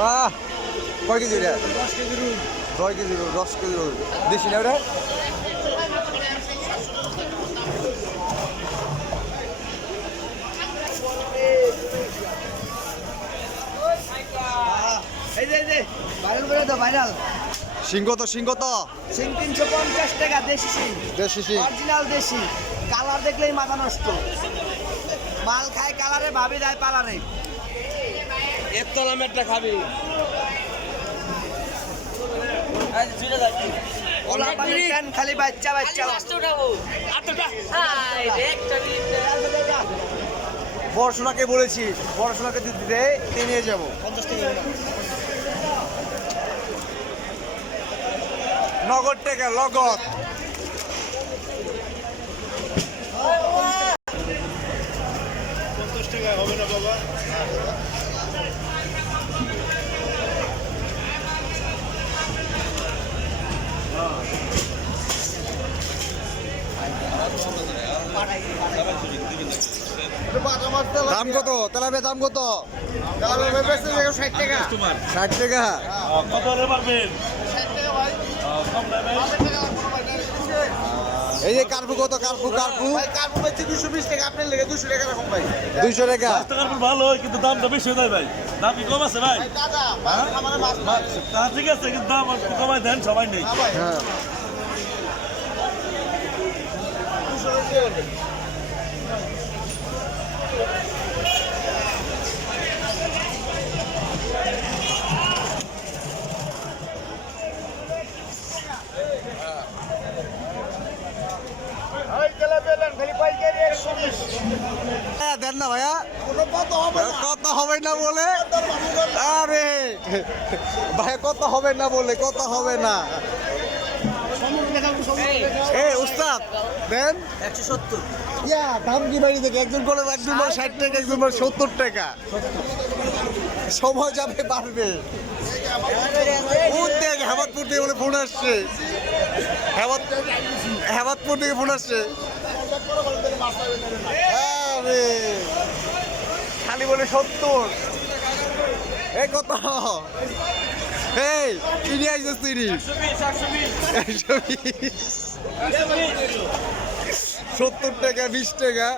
বাহ, কয় কেজি এটা? 10 কেজি রুই। 10 কেজি, 10 কেজি দেশি না ওটা? এই যে ভাইরাল করে দাও ভাইরাল। সিংহ তো সিং 350 টাকা দেশি সিং। দেশি সিং। অরিজিনাল দেশি। কালার দেখলেই মাথা নষ্ট। মাল খায় কালারে, ভাবি দেয় পালারে। এত নামেরটা খাবি। ওলা পানি কেন খালি বাচ্চা। পড়াশোনাকে বলেছি, পড়াশোনাকে দিতে নিয়ে যাবো। 50 টাকা। নগদ টাকা, নগদ। হবে না বাবা। দাম কত তেলাপিয়া? দাম কত? 60 টাকা। 60 টাকা। কত হলে পারবেন? এই যে কার্পু কত? কার্পু কার্পু 220 টাকা। আপনার লেগে 200 টাকা রাখুন ভাই। 200 টাকা। ভালো, কিন্তু দামটা বেশি হয়ে যায় ভাই। দাম কি কম আছে ভাই? তা ঠিক আছে, কিন্তু দাম একটু কমায় দেন, সবাই নেই। হ্যাঁ। দেন না ভাইয়া, কত হবে না বলে। আরে ভাইয়া কত হবে না বলে, কত হবে না। এই উস্তাদ দেন 170। ইয়া দাম কি বাড়ি থেকে? একজন করে 60 টাকা, একজন 70 টাকা। সময় যাবে, বাড়বে। দেখ হেমাদপুর থেকে বলে ফোন আসছে, হেমাদপুর থেকে ফোন আসছে। আরে খালি বলে 70। এই কত? এই কিনে আসছিস তুই? 120। 70 টাকা, 20 টাকা।